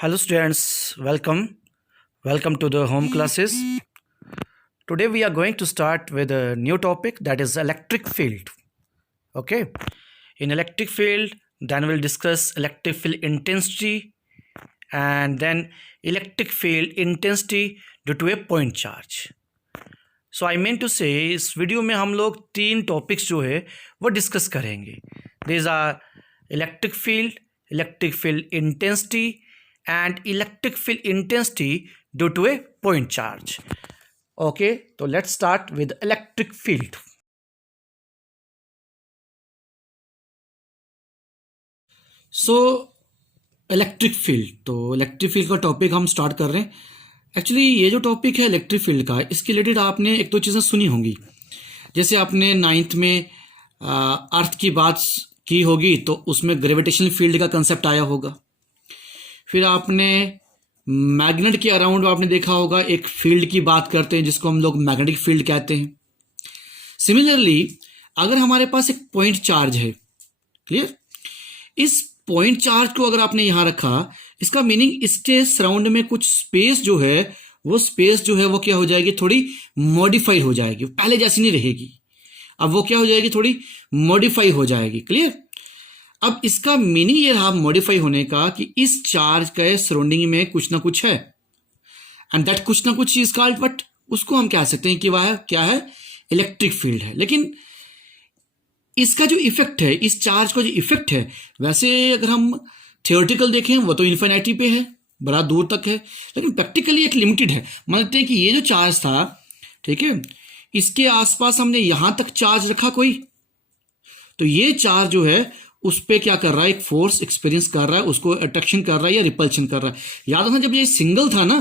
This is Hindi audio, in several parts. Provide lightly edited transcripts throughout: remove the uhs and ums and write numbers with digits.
Hello students, welcome to the home classes. Today we are going to start with a new topic, that is electric field. Okay, in electric field then we'll discuss electric field intensity and then electric field intensity due to a point charge. So I mean to say इस वीडियो में हम लोग तीन टॉपिक्स जो है वो डिस्कस करेंगे. These are electric field intensity and electric field intensity due to a point charge. Okay, so let's start with electric field. So electric field, तो इलेक्ट्रिक फील्ड का टॉपिक हम स्टार्ट कर रहे हैं. एक्चुअली ये जो टॉपिक है इलेक्ट्रिक फील्ड का, इसके रिलेटेड आपने एक दो चीज़ें सुनी होंगी. जैसे आपने 9th में अर्थ की बात की होगी तो उसमें ग्रेविटेशनल फील्ड का कंसेप्ट आया होगा. फिर आपने मैग्नेट के अराउंड आपने देखा होगा एक फील्ड की बात करते हैं जिसको हम लोग मैग्नेटिक फील्ड कहते हैं. सिमिलरली अगर हमारे पास एक पॉइंट चार्ज है, क्लियर, इस पॉइंट चार्ज को अगर आपने यहां रखा, इसका मीनिंग इसके सराउंड में कुछ स्पेस जो है वो स्पेस जो है वो क्या हो जाएगी, थोड़ी मॉडिफाइड हो जाएगी, पहले जैसी नहीं रहेगी. अब वो क्या हो जाएगी, थोड़ी मॉडिफाई हो जाएगी. क्लियर. अब इसका मीनिंग ये रहा मॉडिफाई होने का कि इस चार्ज के सराउंडिंग में कुछ ना कुछ है, एंड दैट कुछ ना कुछ इज कॉल्ड, बट उसको हम कह सकते हैं कि वह क्या है, इलेक्ट्रिक फील्ड है. लेकिन इसका जो इफेक्ट है, इस चार्ज का जो इफेक्ट है, वैसे अगर हम थियोरेटिकल देखें वो तो इन्फिनिटी पे है, बड़ा दूर तक है, लेकिन प्रैक्टिकली एक लिमिटेड है. मानते हैं कि ये जो चार्ज था, ठीक है, इसके आसपास हमने यहां तक चार्ज रखा कोई, तो ये चार्ज जो है उस पर क्या कर रहा है, एक फोर्स एक्सपीरियंस कर रहा है, उसको अट्रैक्शन कर रहा है या रिपल्शन कर रहा है. याद रखना जब ये सिंगल था ना,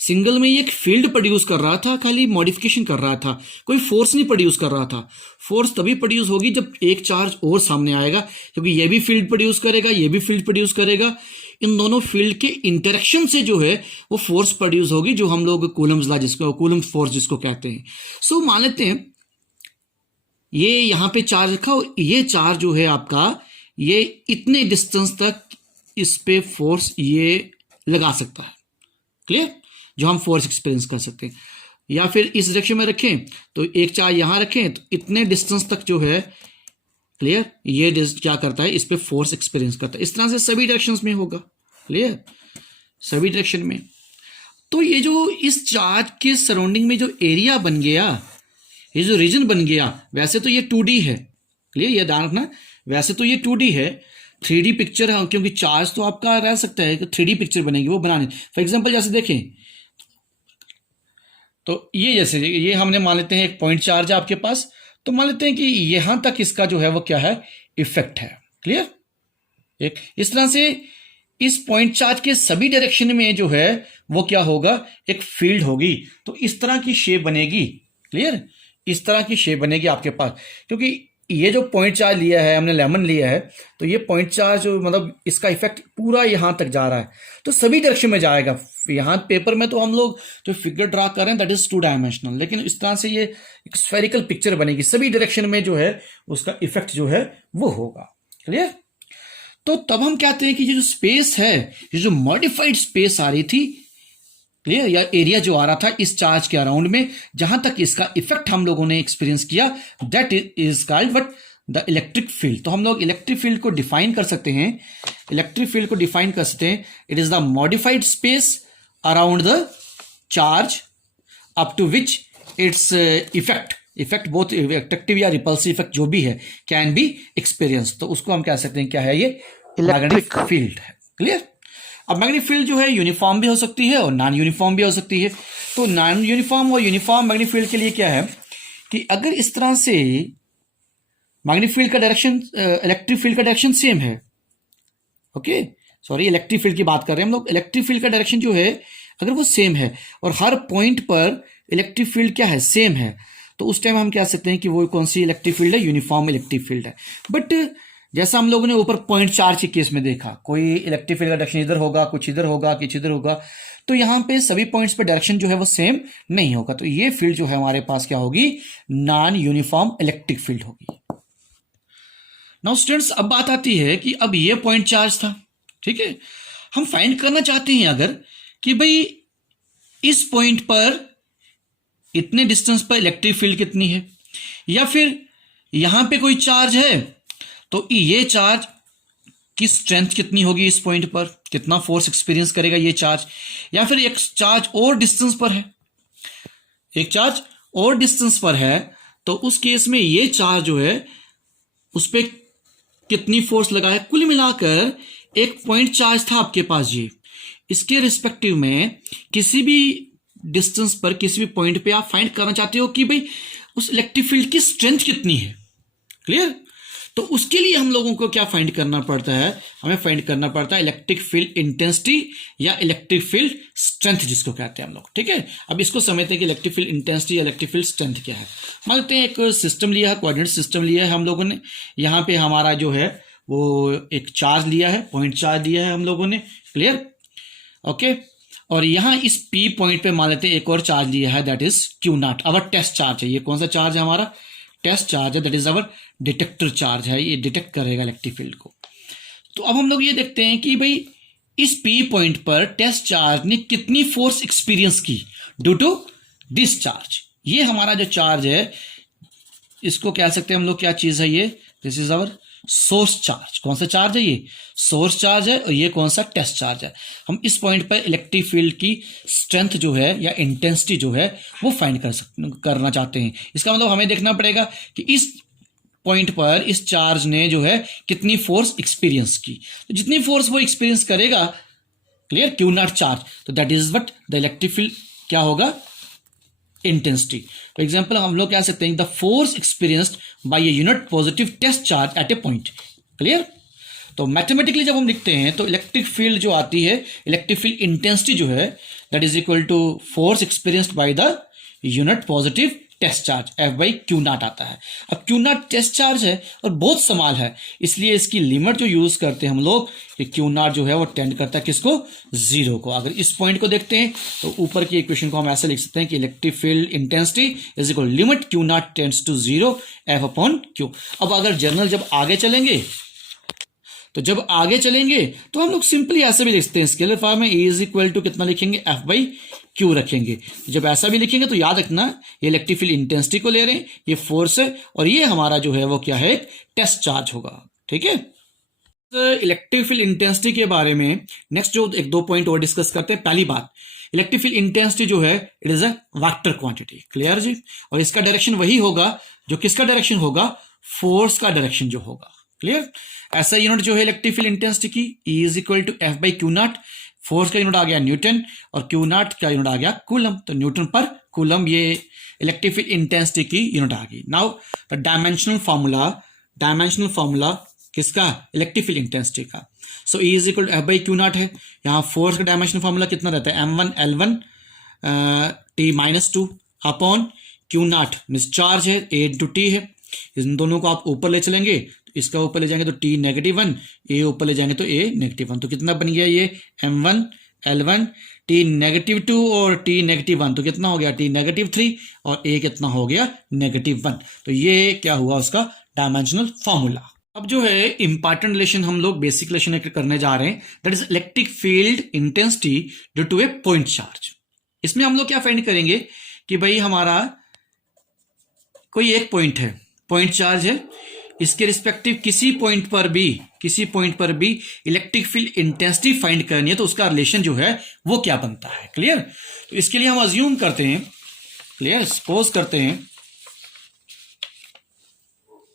सिंगल में ये एक फील्ड प्रोड्यूस कर रहा था, खाली मॉडिफिकेशन कर रहा था, कोई फोर्स नहीं प्रोड्यूस कर रहा था. फोर्स तभी प्रोड्यूस होगी जब एक चार्ज और सामने आएगा, क्योंकि ये भी फील्ड प्रोड्यूस करेगा, ये भी फील्ड प्रोड्यूस करेगा. इन दोनों फील्ड के इंटरेक्शन से जो है वो फोर्स प्रोड्यूस होगी, जो हम लोग कूलम्स लॉ जिसको, कूलम्स फोर्स जिसको कहते हैं. सो मान लेते हैं ये यहां पे चार्ज रखा, ये चार्ज जो है आपका, ये इतने डिस्टेंस तक इस पे फोर्स ये लगा सकता है. क्लियर, जो हम फोर्स एक्सपीरियंस कर सकते हैं. या फिर इस डायरेक्शन में रखें तो एक चार्ज यहां रखें तो इतने डिस्टेंस तक जो है, क्लियर, ये क्या करता है, इस पे फोर्स एक्सपीरियंस करता है. इस तरह से सभी डायरेक्शंस में होगा. क्लियर, सभी डायरेक्शन में. तो ये जो इस चार्ज के सराउंडिंग में जो एरिया बन गया, ये जो रीजन बन गया, वैसे तो ये 2D है. क्लियर, ये ध्यान रखना, वैसे तो ये 2D है, 3D पिक्चर है, क्योंकि चार्ज तो आपका रह सकता है कि 3D पिक्चर बनेगी, वो बनाने. फॉर एग्जांपल जैसे देखें तो ये जैसे ये हमने मान लेते हैं एक पॉइंट चार्ज है आपके पास, तो मान लेते हैं कि यहां तक इसका जो है वो क्या है, इफेक्ट है. क्लियर, एक इस तरह से इस पॉइंट चार्ज के सभी डायरेक्शन में जो है वो क्या होगा, एक फील्ड होगी. तो इस तरह की शेप बनेगी. क्लियर, इस तरह की शेप बनेगी आपके पास, क्योंकि ये जो पॉइंट चार्ज लिया है हमने, लेमन लिया है, तो ये पॉइंट चार्ज जो मतलब इसका इफेक्ट पूरा यहां तक जा रहा है, तो सभी डायरेक्शन में जाएगा. यहां पेपर में तो हम लोग जो फिगर ड्रा कर रहे हैं दैट इज 2 डायमेंशनल, लेकिन इस तरह से ये एक स्फेरिकल पिक्चर बनेगी, सभी डायरेक्शन में जो है उसका इफेक्ट जो है वो होगा. क्लियर. तो तब हम कहते हैं कि ये जो स्पेस है, ये जो मॉडिफाइड स्पेस आ रही थी, क्लियर, या एरिया जो आ रहा था इस चार्ज के अराउंड में, जहां तक इसका इफेक्ट हम लोगों ने एक्सपीरियंस किया, that is called what, the electric field. तो हम लोग इलेक्ट्रिक फील्ड को डिफाइन कर सकते हैं, इलेक्ट्रिक फील्ड को डिफाइन कर सकते हैं, it is the modified space around the charge up to which its effect both attractive या रिपल्सिव इफेक्ट जो भी है कैन बी एक्सपीरियंस. तो उसको हम कह सकते हैं क्या है, ये मैग्नेटिक फील्ड है. क्लियर. अब मैग्नेटिक फील्ड जो है यूनिफॉर्म भी हो सकती है और नॉन यूनिफॉर्म भी हो सकती है. तो नॉन यूनिफॉर्म और यूनिफॉर्म मैग्नेटिक फील्ड के लिए क्या है कि अगर इस तरह से मैग्नेटिक फील्ड का डायरेक्शन, इलेक्ट्रिक फील्ड का डायरेक्शन सेम है, ओके, सॉरी इलेक्ट्रिक फील्ड की बात कर रहे हैं हम लोग, इलेक्ट्रिक फील्ड का डायरेक्शन जो है अगर वो सेम है और हर पॉइंट पर इलेक्ट्रिक फील्ड क्या है, सेम है, तो उस टाइम हम कह सकते हैं कि वो कौन सी इलेक्ट्रिक फील्ड है, यूनिफॉर्म इलेक्ट्रिक फील्ड है. बट जैसा हम लोगों ने ऊपर पॉइंट चार्ज के केस में देखा, कोई इलेक्ट्रिक फील्ड का डायरेक्शन इधर होगा, कुछ इधर होगा, कुछ इधर होगा, तो यहां पे सभी पॉइंट्स पे डायरेक्शन जो है वो सेम नहीं होगा. तो ये फील्ड जो है हमारे पास क्या होगी, नॉन यूनिफॉर्म इलेक्ट्रिक फील्ड होगी. नाउ स्टूडेंट्स, अब बात आती है कि अब ये पॉइंट चार्ज था, ठीक है, हम फाइंड करना चाहते हैं अगर कि भाई इस पॉइंट पर इतने डिस्टेंस पर इलेक्ट्रिक फील्ड कितनी है, या फिर यहां पे कोई चार्ज है तो ये चार्ज की स्ट्रेंथ कितनी होगी, इस पॉइंट पर कितना फोर्स एक्सपीरियंस करेगा ये चार्ज, या फिर एक चार्ज और डिस्टेंस पर है, एक चार्ज और डिस्टेंस पर है तो उस केस में ये चार्ज जो है उस पर कितनी फोर्स लगा है। कुल मिलाकर एक पॉइंट चार्ज था आपके पास ये, इसके रिस्पेक्टिव में किसी भी डिस्टेंस पर किसी भी पॉइंट पे आप फाइंड करना चाहते हो कि भाई उस इलेक्ट्रिक फील्ड की स्ट्रेंथ कितनी है। क्लियर? तो उसके लिए हम लोगों को क्या फाइंड करना पड़ता है, हमें फाइंड करना पड़ता है इलेक्ट्रिक फील्ड इंटेंसिटी या इलेक्ट्रिक फील्ड स्ट्रेंथ जिसको कहते हैं हम लोग। ठीक है, अब इसको समझते हैं कि इलेक्ट्रिक फील्ड इंटेंसिटी या इलेक्ट्रिक फील्ड स्ट्रेंथ क्या है। मान लेते हैं एक सिस्टम लिया है, कोऑर्डिनेट सिस्टम लिया है हम लोगों ने, यहाँ पे हमारा जो है वो एक चार्ज लिया है, पॉइंट चार्ज लिया है हम लोगों ने। क्लियर? ओके, और यहां इस पी पॉइंट पे मान लेते हैं एक और चार्ज लिया है, that is Q naught, our test charge है। ये कौन सा चार्ज है? हमारा टेस्ट चार्ज है, that is our detector charge है, ये डिटेक्ट करेगा इलेक्ट्रिक फील्ड को। तो अब हम लोग ये देखते हैं कि भाई इस पी पॉइंट पर टेस्ट चार्ज ने कितनी फोर्स एक्सपीरियंस की ड्यू टू दिस चार्ज। ये हमारा जो चार्ज है इसको कह सकते हैं हम लोग क्या चीज है ये, this is our source charge. कौन सा चार्ज है? ये सोर्स चार्ज है, और ये कौन सा? टेस्ट चार्ज है। हम इस पॉइंट पर इलेक्ट्रिक फील्ड की स्ट्रेंथ जो है या इंटेंसिटी जो है वो फाइंड करना चाहते हैं। इसका मतलब हमें देखना पड़ेगा कि इस पॉइंट पर इस चार्ज ने जो है कितनी फोर्स एक्सपीरियंस की। तो जितनी फोर्स वो एक्सपीरियंस करेगा, क्लियर, क्यू नॉट चार्ज, तो that is what the electric field क्या होगा, इंटेंसिटी। फॉर एग्जाम्पल हम लोग कह सकते हैं the force experienced by a unit positive test charge at a point. Clear? तो मैथमेटिकली जब हम लिखते हैं तो इलेक्ट्रिक फील्ड जो आती है, इलेक्ट्रिक फील्ड इंटेंसिटी जो है that is equal to force experienced by the unit positive test charge, F by Q naught आता है। अब क्यू नॉट टेस्ट चार्ज है और बहुत सवाल है, इसलिए इसकी लिमिट जो यूज करते हैं हम लोग कि क्यू नॉट जो है वो टेंड करता है किसको, जीरो को। अगर इस पॉइंट को देखते हैं तो ऊपर की इक्वेशन को हम ऐसे लिख सकते हैं कि electric field intensity is equal limit Q naught tends to zero F upon Q. अब अगर जर्नल जब आगे चलेंगे तो हम लोग सिंपली ऐसे भी लिखते हैं स्केलर फॉर्म में, ए इज इक्वल टू कितना लिखेंगे, एफ बाई क्यू रखेंगे। जब ऐसा भी लिखेंगे तो याद रखना ये इलेक्ट्रिक फील्ड इंटेंसिटी को ले रहे हैं, ये फोर्स है, और ये हमारा जो है वो क्या है, टेस्ट चार्ज होगा। ठीक है, इलेक्ट्रिक फील्ड इंटेंसिटी के बारे में नेक्स्ट जो एक दो पॉइंट और डिस्कस करते हैं। पहली बात, इलेक्ट्रिक फील्ड इंटेंसिटी जो है it is a vector quantity. Clear जी? और इसका डायरेक्शन वही होगा जो किसका डायरेक्शन होगा, फोर्स का डायरेक्शन जो होगा। क्लियर? ऐसा यूनिट जो है इलेक्ट्रिक फील्ड इंटेंसिटी की, E is equal to F by Q naught, force का यूनिट आ गया न्यूटन और क्यू नॉट का यूनिट आ गया कूलम, तो न्यूटन पर कूलम ये इलेक्ट्रिक फील्ड इंटेंसिटी की यूनिट आ गई। नाउ द डायमेंशनल फार्मूला किसका, इलेक्ट्रिक फील्ड इंटेंसिटी का। So E is equal to F by Q naught है, यहाँ फोर्स का डायमेंशनल फार्मूला कितना रहता है, m1 L1 t minus two upon Q not means charge है, a इंटू टी है। इन दोनों को आप ऊपर ले चलेंगे, इसका ऊपर ले जाएंगे तो t -1, a ऊपर ले जाएंगे तो a -1, तो कितना बन गया ये m1 L1 t -2 और t -1, तो कितना हो गया t -3 और a कितना हो गया -1। तो ये क्या हुआ उसका डायमेंशनल फॉर्मूला। अब जो है इंपॉर्टेंट रिलेशन हम लोग बेसिक रिलेशन करने जा रहे हैं, that is electric field intensity due to a point charge. इसमें हम लोग क्या फाइंड करेंगे कि भाई हमारा कोई एक पॉइंट है, पॉइंट चार्ज है, इसके रिस्पेक्टिव किसी पॉइंट पर भी इलेक्ट्रिक फील्ड इंटेंसिटी फाइंड करनी है, तो उसका रिलेशन जो है वो क्या बनता है। क्लियर? तो इसके लिए हम अज्यूम करते हैं, क्लियर, सपोज करते हैं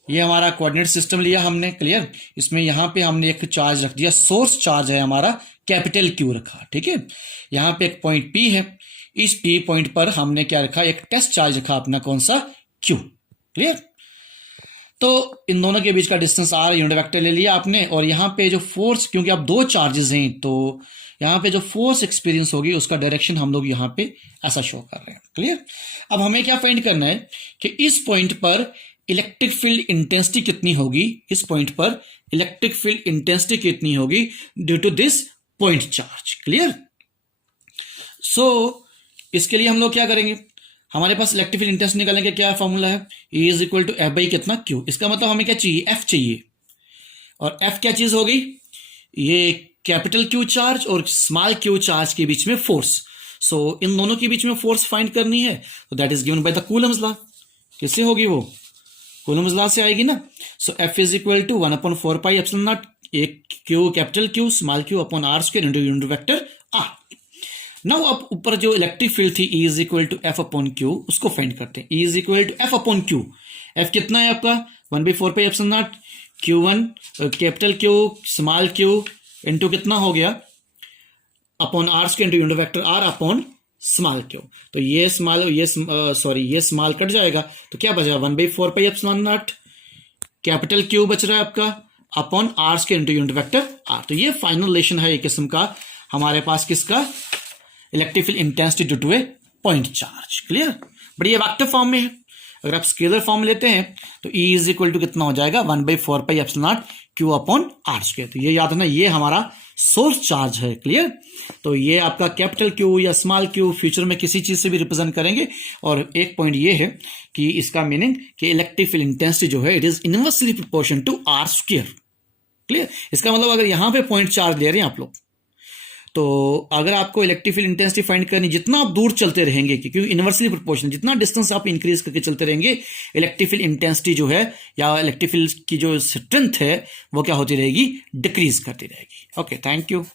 ये हमारा कोऑर्डिनेट सिस्टम लिया हमने। क्लियर? इसमें यहां पे हमने एक चार्ज रख दिया, सोर्स चार्ज है हमारा, कैपिटल क्यू रखा। ठीक है, यहां पे एक पॉइंट पी है, इस पी पॉइंट पर हमने क्या रखा, एक टेस्ट चार्ज रखा अपना, कौन सा, क्यू। क्लियर? तो इन दोनों के बीच का डिस्टेंस आर यूनिट वेक्टर ले लिया आपने, और यहां पे जो फोर्स, क्योंकि अब दो चार्जेस हैं तो यहां पे जो फोर्स एक्सपीरियंस होगी उसका डायरेक्शन हम लोग यहां पे ऐसा शो कर रहे हैं। क्लियर? अब हमें क्या फाइंड करना है कि इस पॉइंट पर इलेक्ट्रिक फील्ड इंटेंसिटी कितनी होगी, इस पॉइंट पर इलेक्ट्रिक फील्ड इंटेंसिटी कितनी होगी due to this point charge. Clear? So इसके लिए हम लोग क्या करेंगे, हमारे पास इलेक्ट्रिक फील्ड इंटेंसिटी निकालने का क्या फॉर्मूला है, E is equal to F by कितना, क्यू। इसका मतलब हमें क्या चाहिए, एफ चाहिए, और एफ क्या चीज हो गई, ये कैपिटल क्यू चार्ज और स्मॉल क्यू चार्ज के बीच में फोर्स। सो इन दोनों के बीच में फोर्स फाइंड करनी है, तो that is given by the Coulomb's law. किससे होगी वो? कूलम्स लॉ से आएगी ना। So F is equal to 1/4πε0 एक Q capital Q small Q upon R square into unit vector R. Now अब ऊपर जो इलेक्ट्रिक फील्ड थी E is equal to F upon Q, उसको फाइंड करते हैं। E is equal to F upon Q. F कितना है आपका? 1/4πε0 Q1 capital Q small Q into कितना हो गया upon R square into unit vector R upon small Q. तो ये स्मॉल कट जाएगा, तो क्या बचा? 1/4πε0 कैपिटल क्यू बच रहा है आपका upon R square into unit vector R. तो ये फाइनल रिलेशन है एक किस्म का हमारे पास किसका? Electric field intensity due to a point charge. Clear? But ये वेक्टर फॉर्म में है। अगर आप स्केलर फॉर्म लेते हैं तो E इज इक्वल टू कितना हो जाएगा? 1/4πε0 क्यू अपॉन आर स्क्वायर। तो ये याद रखना, ये हमारा सोर्स चार्ज है। क्लियर? तो ये आपका कैपिटल क्यू या स्मॉल क्यू फ्यूचर में किसी चीज से भी रिप्रेजेंट करेंगे। और एक पॉइंट ये है कि इसका मीनिंग कि इलेक्ट्रिक फील्ड इंटेंसिटी जो है it is inversely proportion to R square. Clear? इसका मतलब अगर यहां पे पॉइंट चार्ज ले रहे हैं आप लोग, तो अगर आपको इलेक्ट्रिक फील्ड इंटेंसिटी फाइंड करनी, जितना आप दूर चलते रहेंगे, क्योंकि इनवर्सली प्रोपोर्शनल, जितना डिस्टेंस आप इंक्रीज करके चलते रहेंगे, इलेक्ट्रिक फील्ड इंटेंसिटी जो है या इलेक्ट्रिक फील्ड की जो स्ट्रेंथ है वो क्या होती रहेगी? डिक्रीज करती रहेगी। Okay, thank you.